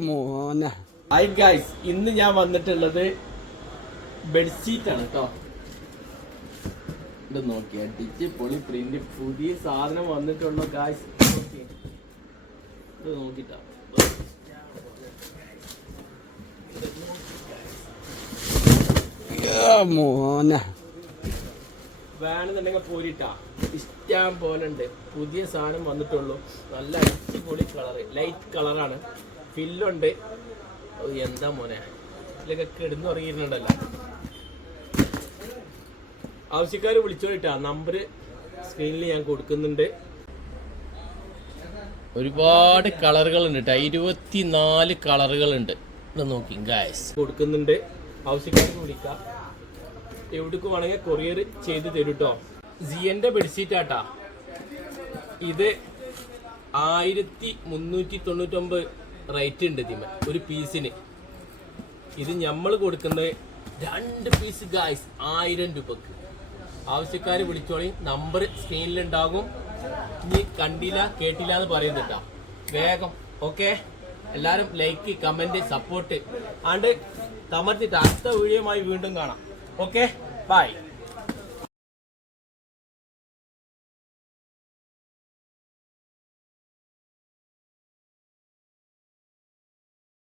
മോനെ. Hi guys ഇന്ന് ഞാൻ വന്നിട്ടുള്ളത് ബെഡ്ഷീറ്റ് ആണ് കേട്ടോ ഇത് നോക്കി അടിച്ച് പൊളി പ്രിന്റ് പുതിയ സാധനം വന്നിട്ടുള്ള ഗായ്സ് ഇത് നോക്കിട്ടാ. മോനെ. വേണമെന്നുണ്ടെങ്കിൽ പോരിട്ടാ. ഇഷ്ടം പോലെ ഉണ്ട്. പുതിയ സാധനം വന്നിട്ടുള്ളൂ. നല്ല അടിച്ചുപൊളി കളർ ലൈറ്റ് കളറാണ് ഫില്ലുണ്ട്. എന്താ മോനെ? ഇതിലൊക്കെ കിടന്നു ഇറങ്ങിയിരുന്നുണ്ടല്ലോ ആവശ്യക്കാർ വിളിച്ചോട്ടാ നമ്പർ സ്ക്രീനിൽ ഞാൻ കൊടുക്കുന്നുണ്ട്. ഒരുപാട് കളറുകളുണ്ട് കേട്ടോ ഇരുപത്തിനാല് കളറുകൾ ഉണ്ട് ഇത് നോക്കി ഗായസ് കൊടുക്കുന്നുണ്ട്. ആവശ്യക്കാർക്ക് വിളിക്കാം. എവിടേക്ക് വേണമെങ്കിൽ കൊറിയർ ചെയ്ത് തരും കേട്ടോ ജിയന്റെ ബെഡ്ഷീറ്റ് ആട്ടാ. ഇത് ആയിരത്തി മുന്നൂറ്റി തൊണ്ണൂറ്റൊമ്പത് റേറ്റ് ഉണ്ട് ഇതിമ. ഒരു പീസിന്. ഇത് നമ്മൾ കൊടുക്കുന്നത് രണ്ട് പീസ് ഗായ്സ് ആയിരം രൂപക്ക്. ആവശ്യക്കാർ വിളിച്ചോളി നമ്പർ സ്ക്രീനിലുണ്ടാകും നീ കണ്ടില്ല കേട്ടില്ല എന്ന് പറയുന്നുണ്ടാ വേഗം ഓക്കെ എല്ലാവരും ലൈക്ക് കമന്റ് സപ്പോർട്ട് ആണ്ട് തമർത്തിട്ട് അടുത്ത വീഡിയോയുമായി വീണ്ടും കാണാം. Okay bye